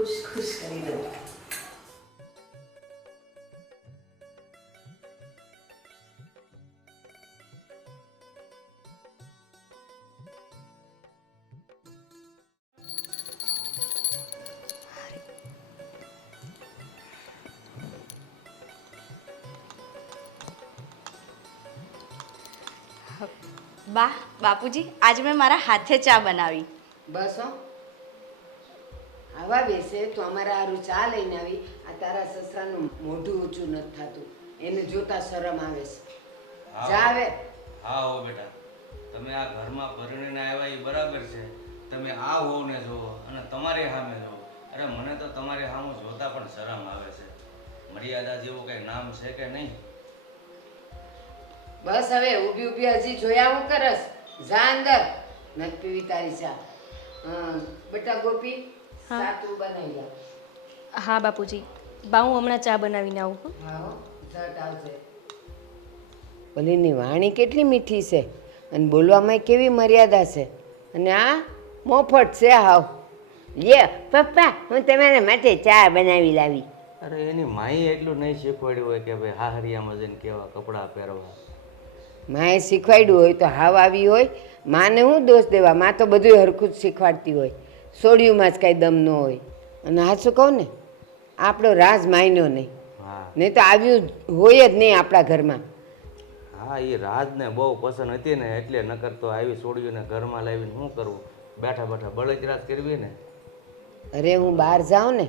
ખુશ ખુશ કરી દઉં. બા બાપુજી આજે મેં મારા હાથે ચા બનાવી. બસ હો, આવા બેસે તો અમારા હારું ચા લઈને આવી. આ તારા સસરાનું મોઢું ઊંચું નથી થતું, એને જોતા શરમ આવે છે. ચા આવે. હા હો બેટા, તમે આ ઘરમાં પરણીને આવ્યા એ બરાબર છે. તમે આ હોવને જોવો અને તમારી સામે જોવો. અરે મને તો તમારી સામે જોતા પણ શરમ આવે છે. મર્યાદા જેવું કઈ નામ છે કે નહીં? બસ હવે ઊભી ઊભી હજી જોયા હું કરસ. જા અંદર, નથી પીવી તારી ચા. બેટા ગોપી, ચા તું બનાવી જા. હા બાપુજી, બા હું હમણાં ચા બનાવીને આવું. હા હો, ઝટ આવજે. ઓલીની વાણી કેટલી મીઠી છે અને બોલવામાં કેવી મર્યાદા છે. અને આ મોફત છે હાવ. લે પપ્પા, હું તમારા માટે ચા બનાવી લાવી. અરે એની માએ એટલું નહીં શીખવાડ્યું હોય કે ભાઈ હાહરિયામાં જઈને કેવા કપડાં પહેરવા. માએ શીખવાડ્યું હોય તો હાવ આવી હોય. માને હું દોષ દેવા? માં તો બધું હરખું જ શીખવાડતી હોય. સોડિયુંમાં જ કાંઈ દમ ન હોય. અને હા શું કહું ને, આપણો રાજ માયનો નહીં. હા નહીં તો આવ્યું હોય જ નહીં આપણા ઘરમાં. હા, એ રાજને બહુ પસંદ હતી ને એટલે નકર તો આવી છોડીઓને ઘરમાં લાવીને શું કરવું? બેઠા બેઠા બળતરાજ કરવી ને. અરે હું બહાર જાઉં ને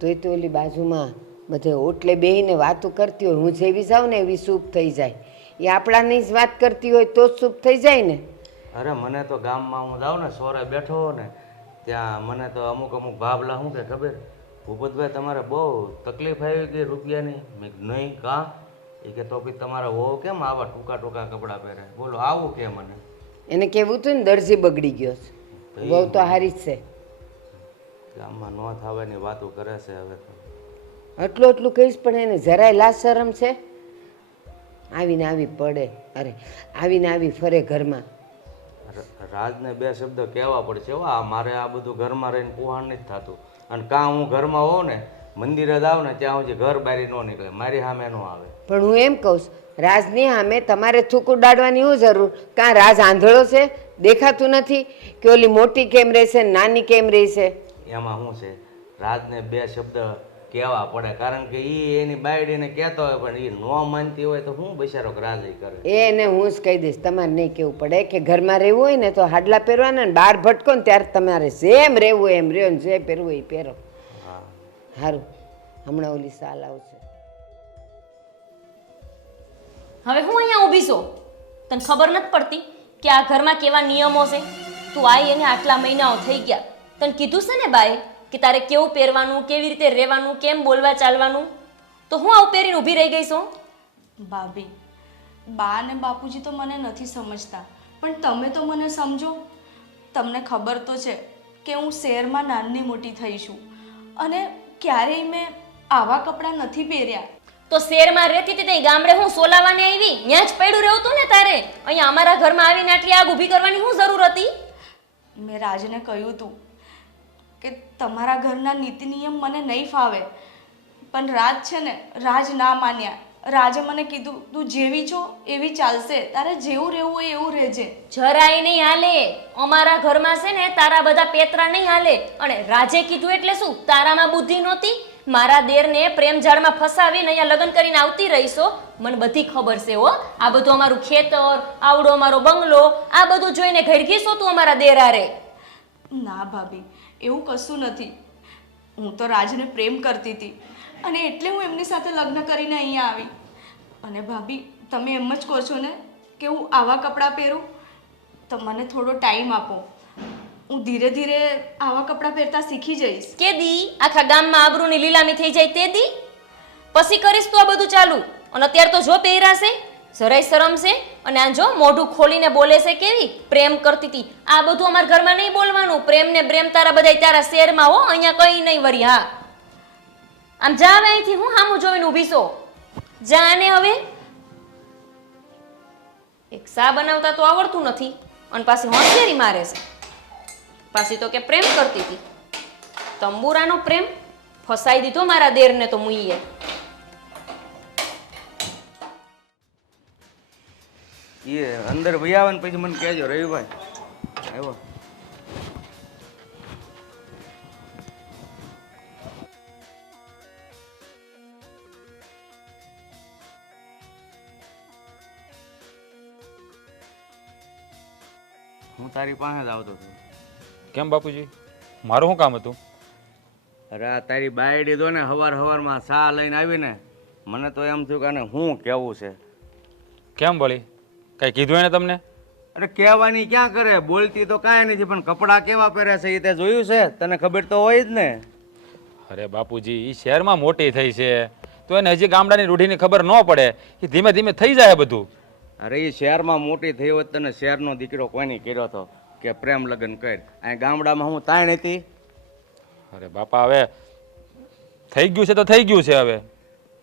તોય તો ઓલી બાજુમાં બધે ઓટલે બેહીને વાતો કરતી હોય. હું જેવી જાઉં ને એવી સૂપ થઈ જાય. એ આપણાની જ વાત કરતી હોય તો જ સૂપ થઈ જાય ને. અરે મને તો ગામમાં હું જાઉં ને સોરે બેઠો હો ને ત્યાં મને તો અમુક ભાભલા શું કે ખબર, ભૂપતભાઈ તમારે બહુ તકલીફ આવી ગઈ રૂપિયાની. મેં કીધું નહીં કાં? એ કે તો પછી તમારા વહુ કેમ આવા ટૂંકા ટૂંકા કપડાં પહેરે? બોલો આવું કે મને? એને કહેવું હતું ને દરજી બગડી ગયો છે. બહુ તો હારી જ છે. ગામમાં ન થવાની વાતો કરે છે હવે તો. આટલું આટલું કહીશ પણ એને જરાય લાજ શરમ છે? આવીને આવી પડે. અરે આવીને આવી ફરે ઘરમાં. રાજને બે શબ્દ કહેવા પડશે. આ મારે આ બધું ઘરમાં રહીને પુહાણ નથી થતું. અને કાં હું ઘરમાં હોઉં ને મંદિરે જ આવ ને ત્યાં સુધી ઘર બારી ન નીકળે, મારી સામે ન આવે. પણ હું એમ કહું છું, રાજની સામે તમારે થૂકું દાડવાની શું જરૂર? કાં રાજ આંધળો છે, દેખાતું નથી કે ઓલી મોટી કેમ રહેશે નાની કેમ રહેશે? એમાં શું છે, રાજને બે શબ્દ કહેવા પડે. કારણ કે એ એની બાયડીને કહેતો હોય પણ એ ન માનતી હોય તો શું બિચારો રાજ કરે? એને હું જ કહી દઈશ, તમારે નહીં કહેવું પડે કે ઘરમાં રહેવું હોય ને તો હાડલા પહેરવાના ને બહાર ભટકો ને ત્યારે તમારે જેમ રહેવું એમ રહ્યો ને જે પહેરવું એ પહેરો. હા સારું, હમણાં ઓલી સાલ આવશે. હવે હું અહીંયા ઊભી છું, તને ખબર નથી પડતી કે આ ઘરમાં કેવા નિયમો છે? તું આઈ એને આટલા મહિનાઓ થઈ ગયા, તને કીધું છે ને બાએ કે તારે કેવું પહેરવાનું, કેવી રીતે રહેવાનું, કેમ બોલવા ચાલવાનું? તો હું આવું પહેરીને ઊભી રહી ગઈ છું? ભાભી, બા અને બાપુજી તો મને નથી સમજતા, પણ તમે તો મને સમજો. તમને ખબર તો છે કે હું શહેરમાં નાની મોટી થઈ છું અને ક્યારેય મેં આવા કપડાં નથી પહેર્યા. તો શહેરમાં રહેતી હતી ત્યાં ગામડે હું સોલાવાને આવી, ત્યાં જ પડ્યું રહેવું તું ને તારે. અહીંયા અમારા ઘરમાં આવીને આટલી આગ ઊભી કરવાની શું જરૂર હતી? મેં રાજને કહ્યું હતું કે તમારા ઘરના નીતિ નિયમ મને નહીં ફાવે, પણ રાજ છે ને, રાજ ના માન્યા. રાજે મને કીધું તું જેવી છો એવી ચાલશે, તારે જેવું રહેવું હોય એવું રહેજે. જરાય નહીં હાલે. અમારા ઘરમાં છે ને તારા બધા પેતરા નહીં હાલે. અને રાજે કીધું એટલે શું? તારામાં બુદ્ધિ નહોતી? મારા દેરને પ્રેમ જાળમાં ફસાવીને અહીંયા લગ્ન કરીને આવતી રહીશો, મને બધી ખબર છે હો. આ બધું અમારું ખેતર, આવડો અમારો બંગલો, આ બધું જોઈને ઘરઘીશો તું અમારા દેર હારે. ના ભાભી, એવું કશું નથી. હું તો રાજને પ્રેમ કરતી હતી અને એટલે હું એમની સાથે લગ્ન કરીને અહીંયા આવી. અને ભાભી, તમે એમ જ કહો છો ને કે હું આવા કપડાં પહેરું? તો મને થોડો ટાઈમ આપો, હું ધીરે ધીરે આવા કપડાં પહેરતા શીખી જઈશ. કે દી આખા ગામમાં આબરૂની લીલામી થઈ જાય તે દી પછી કરીશ તું આ બધું ચાલુ. અને અત્યારે તો જો પહેરાશે, જરાય શરમ છે. અને આ જો મોઢું ખોલીને બોલે છે કેવી પ્રેમ કરતી હતી. આ બધું અમારા ઘરમાં નહીં બોલવાનું. પ્રેમ ને પ્રેમ તારા બધાય તારા શહેરમાં હો, અહીંયા કઈ નહીં વરી. હા, આમ જા હવે અહીંથી. હું હામું જોઈને ઊભી છો? જા ને હવે. એક સા બનાવતા તો આવડતું નથી અને પાછી હોશિયારી મારે છે. પાછી તો કે પ્રેમ કરતી હતી. તંબુરાનો પ્રેમ ફસાઈ દીધો મારા દેરને તો મુઈએ. એ અંદર વહી આવે ને પછી મને કહેજો રવિભાઈ આવ્યો. હું તારી પાસે જ આવતો હતો. કેમ બાપુજી, મારું શું કામ હતું? અરે આ તારી બાયડી દો ને હવારમાં સા લઈને આવીને મને તો એમ થયું કે આને શું કહેવું છે. કેમ વળી, કાંઈ કીધું એને તમને? અરે કહેવાની ક્યાં કરે, બોલતી તો કાંઈ નથી, પણ કપડાં કેવા પહેરે છે એ તે જોયું છે? તને ખબર તો હોય જ ને. અરે બાપુજી, એ શહેરમાં મોટી થઈ છે તો એને હજી ગામડાની રૂઢીની ખબર ન પડે. એ ધીમે ધીમે થઈ જાય બધું. અરે એ શહેરમાં મોટી થઈ હોત તને શહેરનો દીકરો કોઈની કર્યો હતો કે પ્રેમ લગ્ન કર. અહીં ગામડામાં હું તાણ હતી. અરે બાપા, હવે થઈ ગયું છે તો થઈ ગયું છે. હવે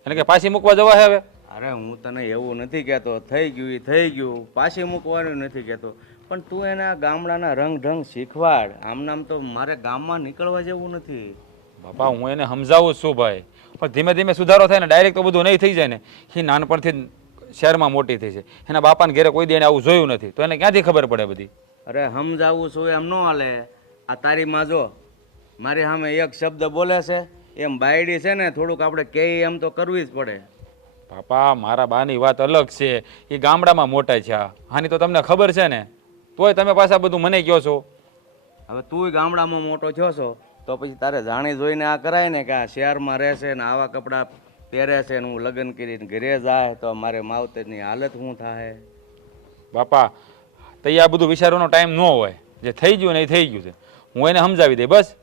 એને કે પાછી મૂકવા જવા છે હવે? અરે હું તને એવું નથી કહેતો, થઈ ગયું એ થઈ ગયું, પાછી મૂકવાનું નથી કહેતો, પણ તું એના ગામડાના રંગ ઢંગ શીખવાડ. આમ નામ તો મારે ગામમાં નીકળવા જેવું નથી. બાપા, હું એને સમજાવું છું ભાઈ, પણ ધીમે ધીમે સુધારો થાય ને. ડાયરેક્ટ તો બધું નહીં થઈ જાય ને. એ નાનપણથી જ શહેરમાં મોટી થઈ છે. એના બાપાને ઘેરે કોઈ દેણે આવું જોયું નથી તો એને ક્યાંથી ખબર પડે બધી? અરે સમજાવું છું એમ ન હાલે. આ તારી માં જો મારી સામે એક શબ્દ બોલે છે, એમ બાયડી છે ને થોડુંક આપણે કહીએ એમ તો કરવી જ પડે. બાપા, મારા બાની વાત અલગ છે. એ ગામડામાં મોટા છે. આની તો તમને ખબર છે ને, તોય તમે પાછા બધું મને કહો છો. હવે તું ગામડામાં મોટો થયો છો તો પછી તારે જાણી જોઈને આ કરાય ને કે આ શહેરમાં રહેશે ને આવા કપડાં પહેરે છે ને હું લગ્ન કરીને ઘરે જાય તો મારે માવતરની હાલત શું થાય? બાપા, તઈ આ બધું વિચારવાનો ટાઈમ ન હોય. જે થઈ ગયું ને એ થઈ ગયું છે. હું એને સમજાવી દઈ બસ.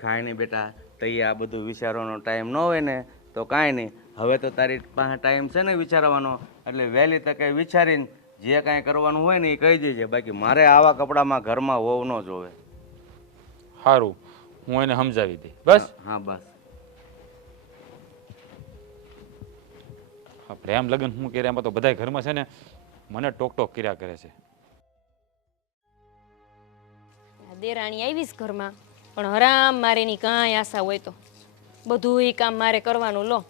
કાંઈ નહીં બેટા, તઈ આ બધું વિચારવાનો ટાઈમ ન હોય ને તો કાંઈ નહીં. હવે તો તારી પાસે ટાઈમ છે ને વિચારવાનો, એટલે વહેલી તકે વિચારીને જે કાંઈ કરવાનું હોય ને એ કહી દેજે. બાકી મારે આવા કપડામાં ઘરમાં હોવ ન જોવે. સારું, હું એને સમજાવી દઈ બસ. હા બસ. હા, પ્રેમ લગ્ન શું કરે એમાં તો બધા ઘરમાં છે ને મને ટોક ટોક કર્યા કરે છે. દેરાણી આવીશ ઘરમાં, પણ હરામ મારે ની કાંઈ આશા હોય તો બધું એ કામ મારે કરવાનું. લો,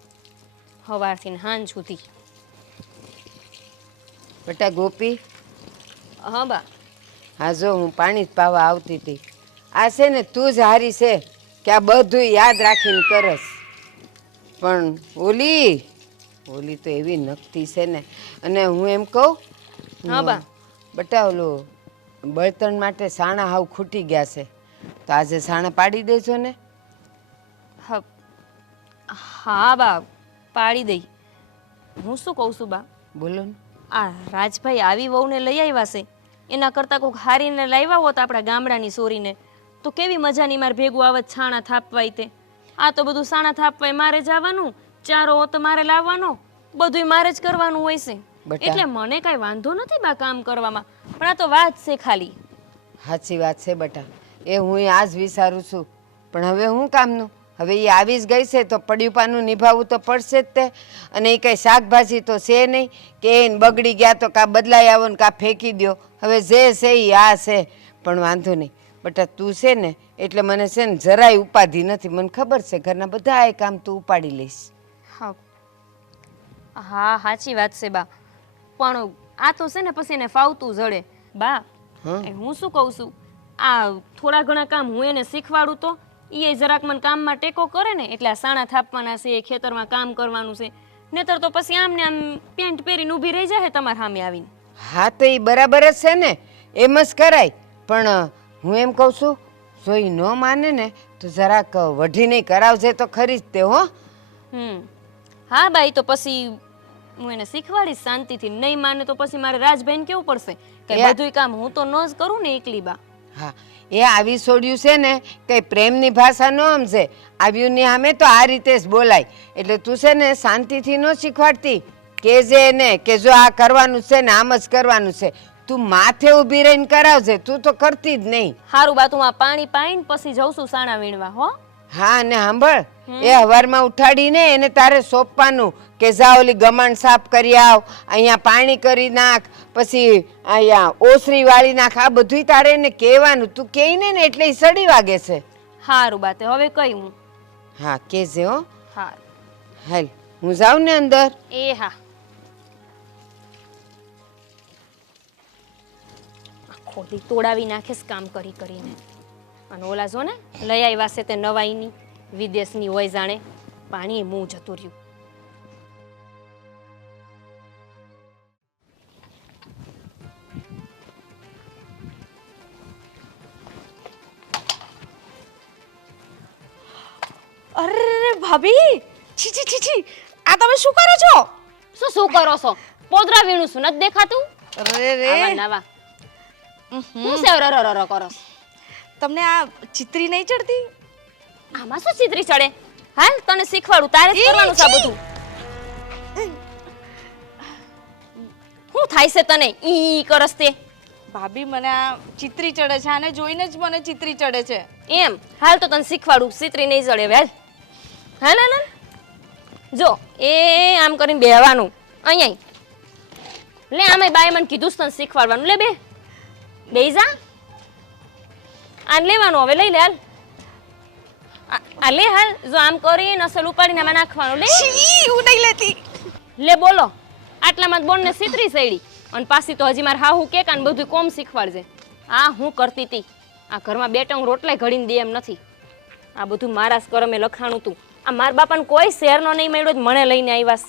સવારથી હાંજ સુધી. બેટા ગોપી, હા બા. હા જો હું પાણી જ પાવા આવતી હતી. આ છે ને તું જ હારી છે કે આ બધું યાદ રાખીને કરસ, પણ ઓલી તો એવી નકતી છે ને. અને હું એમ કહું, હા બા. બેટા ઓલું બળતણ માટે સાણા હાવ ખૂટી ગયા છે તો આજે સાણા પાડી દેજો ને. હા બા, પાડી દઈ. હું શું કહું છું બા, બોલો ને. આ રાજભાઈ આવી વહુને લઈ આવ્યા છે, એના કરતાં કોઈક હારીને લાવ્યા હોત આપણા ગામડાની સોરીને તો કેવી મજાની મારે ભેગું આવત છાણા થાપવાય તે. આ તો બધું સાણા થાપવાય મારે જવાનું, ચારો હોત મારે લાવવાનો, બધું મારે જ કરવાનું હોય છે. એટલે મને કાંઈ વાંધો નથી બા કામ કરવામાં, પણ આ તો વાત છે ખાલી. સાચી વાત છે બેટા, એ હું આ જ વિચારું છું. પણ હવે હું કામનું? હવે એ આવી જ ગઈ છે તો પડ્યું પાનું નિભાવવું તો પડશે જ તે. અને એ કંઈ શાકભાજી તો છે નહીં કે એને બગડી ગયા તો કાં બદલાઈ આવો ને કાં ફેંકી દો. હવે જે છે એ આ છે. પણ વાંધો નહીં બેટા, તું છે ને એટલે મને છે ને જરાય ઉપાધિ નથી. મને ખબર છે ઘરના બધા એ કામ તું ઉપાડી લઈશ. હા હા, સાચી વાત છે બા, પણ આ તો છે ને પછી એને ફાવતું જડે બા. હું શું કહું છું, આ થોડા ઘણા કામ હું એને શીખવાડું તો એ જરાક મને કામમાં ટેકો કરે ને. એટલે આ સાણા થાપવાના છે, ખેતરમાં કામ કરવાનું છે, નહીતર તો પછી આમને આમ પેન્ટ પહેરીને ઊભી રહી જાય તમારા સામે આવીને. હા તો એ બરાબર જ છે ને, એમ જ કરાય. પણ હું એમ કહું છું, જો એ ન માને ને તો જરાક વઢીને કરાવજે તો ખરી જ તે. હો હા બાઈ, તો પછી હું એને શીખવાડીશ શાંતિથી. નહીં માને તો પછી મારે રાજભાઈને કેવું પડશે કે બધું કામ હું તો ન જ કરું ને એકલી બા. હા, એ આવી છોડ્યું છે ને કઈ પ્રેમની ભાષા ન સમજે. આવ્યું ની સામે તો આ રીતે જ બોલાય. એટલે તું છે ને શાંતિથી ન શીખવાડતી, કહેજે એને કે જો આ કરવાનું છે ને આમ જ કરવાનું છે. તું માથે ઊભી રહીને કરાવજે, તું તો કરતી જ નહીં. સારું બા, તું આ પાણી પાઈને પછી જઉં છું સાણા વીણવા. હો હા, ને સાંભળ, એ હવારમાં ઉઠાડીને એને તારે સોંપવાનું કે જા ઓલી ગમાણ સાફ કરી આવ, અહીંયા પાણી કરી નાખ, પછી અહીંયા ઓસરી વાળી નાખ. આ બધું તારે એને કહેવાનું. તું કહે ને એટલે એ સડી વાગે છે. હારું બાતે હવે કઈ હું હા કેજે હો. હા હાલ હું જાઉં ને અંદર. એ હા આખો દી તોડાવી નાખેસ કામ કરી કરીને. અને ઓલા જો ને લઈ આવ્યા છે તે નવાઈની વિદેશની હોય જાણે પાણીએ મું જતું રહ્યું. અરે ભાભી છી છી છી છી આ તમે શું કરો છો? શું કરો છો? પોદરા વીણું છું નથી દેખાતું? અરે આવા નવા હું સેવ ર કરો છો? તમને આ ચિત્રી નહીં ચડતી? આમાં શું ચિત્રી ચડે? હાલ તને શીખવાડું તારે જ કરવાનું છે આ બધું. શું થાય છે તને ઈ કરસ તે? ભાભી મને આ ચિત્રી ચડે છે, આને જોઈને જ મને ચિત્રી ચડે છે. એમ હાલ તો તને શીખવાડું ચિત્રી નહીં ચડે હવે હાલ હાલ હાલ જો એ આમ કરીને બેહવાનું અહીંયા લે આમે બાય મને કીધું તને શીખવાડવાનું લે બે જા આને લેવાનું હવે લઈ લે હાલ આ લે હાલ જો આમ કરીને અસલ ઉપાડીને આમાં નાખવાનું લે છી હું નહીં લેતી. લે બોલો આટલામાં બોનને ચિત્રી સૈડી અને પાછી તો હજી મારે હાહુ કે કાન બધું કોમ શીખવાડજે. આ હું કરતી તી આ ઘરમાં બે ટંગ રોટલાય ઘડીને દે એમ નથી. આ બધું મારા જ કરમે લખાણું તું. આ મારા બાપાને કોઈ શેરનો નહીં મળ્યો જ મને લઈને આવ્યા.